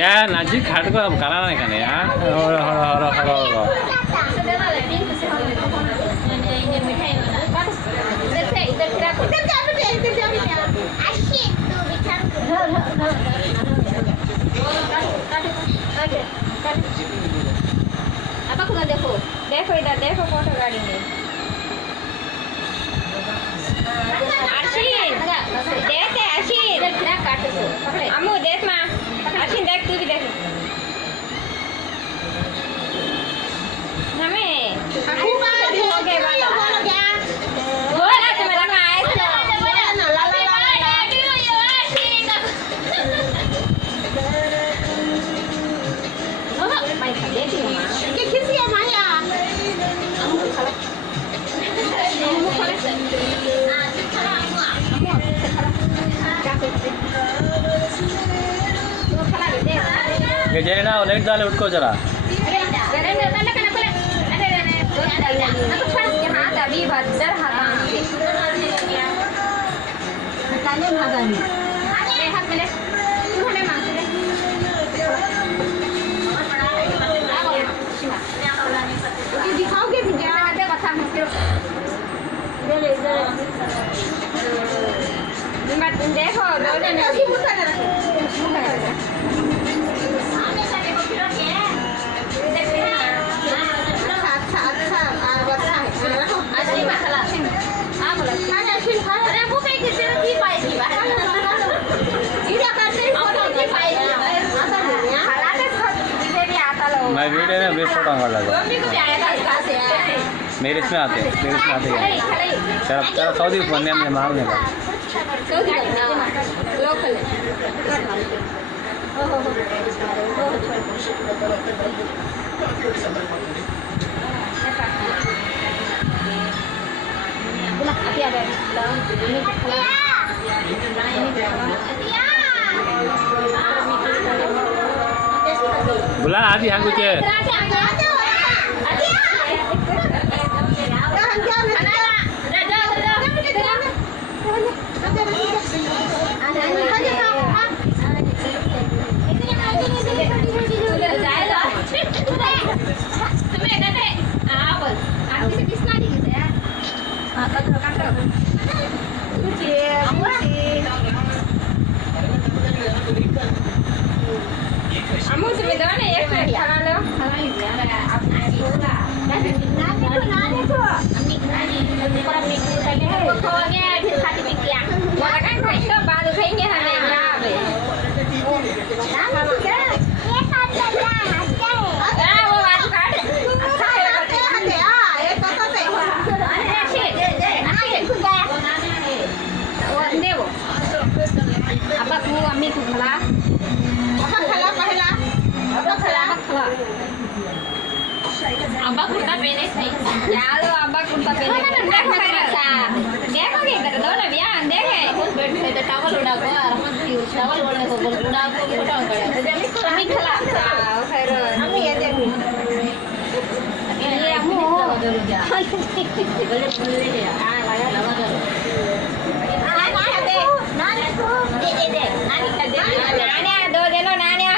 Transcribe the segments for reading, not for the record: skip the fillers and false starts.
या नजीक खाट को करा नहीं खाने यार हरो हरो हरो हरो apa aku देखो देखो इधर देखो फोटो गाड़ी में अर्शिन देख अर्शिन इधर फिरा काट दो पकड़े अम्मू देख मां अर्शिन देख तू भी देख हमें अम्मू का हो गए वाला बोला तुम्हारा का आए थे मैं देती हूं मां के किसी है माया अम्मू खड़ा अम्मू खड़ा ये जेना लाइट डाले उठको जरा अभी बदर दिखाओगे देखो मैं वीडियो में भी फोटो कर लगा मेरे इसमें आते हैं चलो चलो सऊदी बनने में मांगने का लोकल अभी आ गए बुला आदि हाँ कुछ अम्मू से दो ना एक मिनट खाना लो बाद उठाएंगे हमें वो बात काट apa ku ami ku khala apa khala pahla apa khala abba kurta pehne sahii यार abba kurta pehne देखो कैसा देखोगे इधर दो ना भैया देखे बैठ के टॉवल उड़ा को रहमत की टॉवल ओढ़ने को बोल उड़ा को फोटो करे ami khala फिर ami ये देख ये अम्मू बोले बोले हां लगा लगा दो दिनों नाने है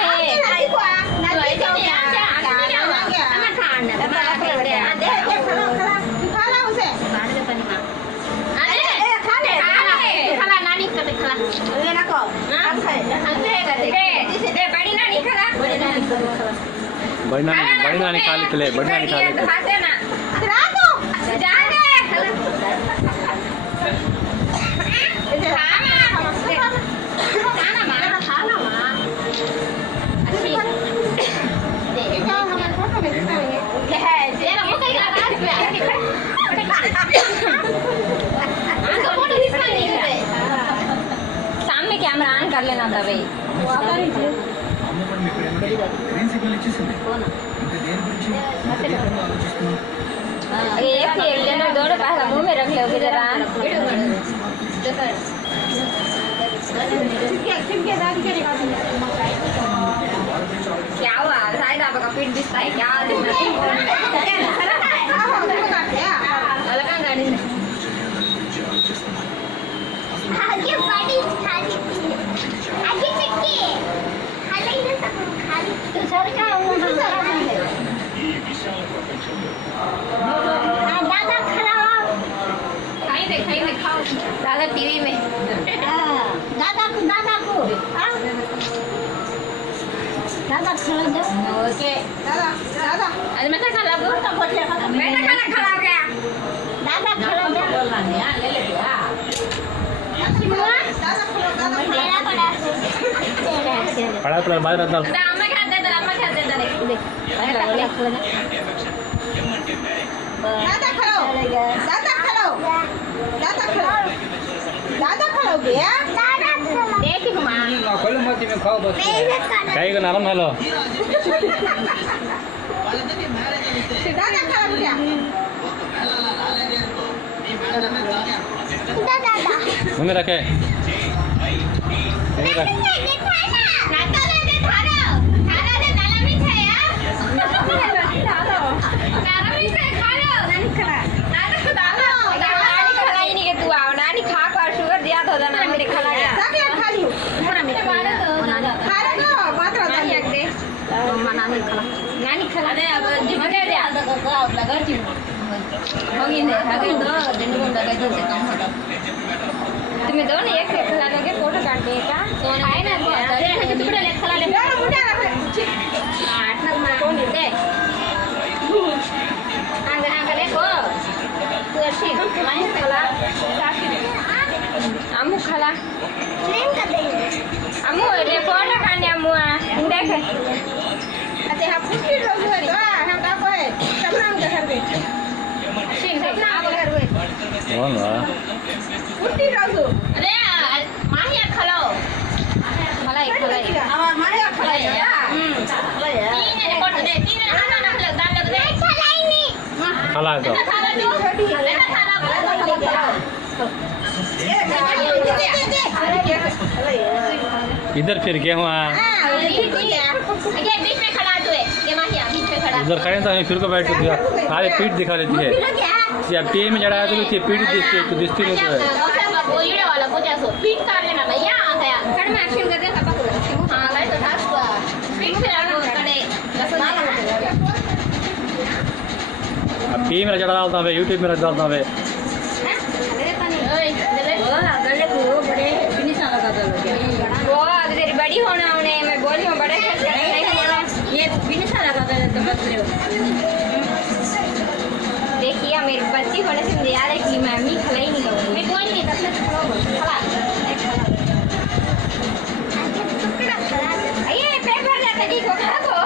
बड़ी नानी खाली खिले बड़ी नानी खाली सामने कैमरा ऑन कर लेना था भाई एक जन दोनों पास मुंह में रख लो जरा क्या हुआ शायद आपका पीठ दिखता है क्या गाड़ी आगे बड़ी खाली आगे चक्की खाली ना सब ओके अरे मैं खा ला मैं खा ला क्या पड़ा पड़ा बाहर रहता अम्मा खाते देख खाओ बस कहीं का नरम हेलो मुंह रखे तुम्हें दो ना एक खिला दोगे फोटो काट देगा है ना अम्मू खाला अम्मू ले फोटो काटने अम्मू देख अच्छा हम पुष्टि रोज हुए तो हम का कोई सपना उनका घर पे सपना आप घर पे कौन बा पुष्टि रोज अरे माहिया खालो मलाई अब माहिया खालाई तीन ने कोट दे तीन ने आना ना लग दाल लग दे खालाई नहीं खाला तो खाला जो लेना खाला इधर फिर गया हुआ बीच में खड़ा जो है ये माहिया बीच में खड़ा उधर खड़े था फिर को बैठ के दिया सारे पीठ दिखा लेती है या टी में जड़ा तो पीठ दिखती तो दिखती नहीं तो है वो वीडियो वाला को जैसो पीठ काट लेना भैया आ गया कड़ में एक्शन कर दे सब को हां लाइट तो था पीठ से आगे कड़े अब टी में जड़ा डालता है यूट्यूब में डालता है वो अब तेरी बड़ी होना उन्हें मैं बोली हूँ बड़े ये फिनिशा लगा कर तो मत ले देखिए मेरी बच्ची बड़े से याद है कि मैं अम्मी खलाई नहीं करूँगी मैं कोई नहीं तब तक खला ये पेट भर जाता जी को खा को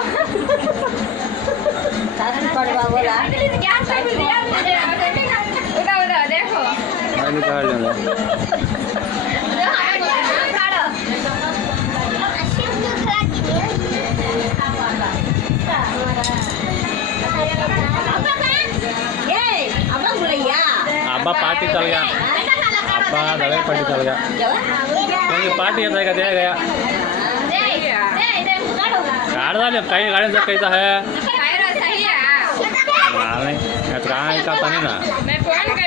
साथ पड़वा बोला क्या सब दिया उधर उधर देखो मैं निकाल लूँगा अब्बा पार्टी चल गया अब्बा दवाई पार्टी चल गया क्योंकि पार्टी है गया गाड़ डाले कहीं गाड़ी से कैसा है नहीं कहाँ का पानी ना मैं फोन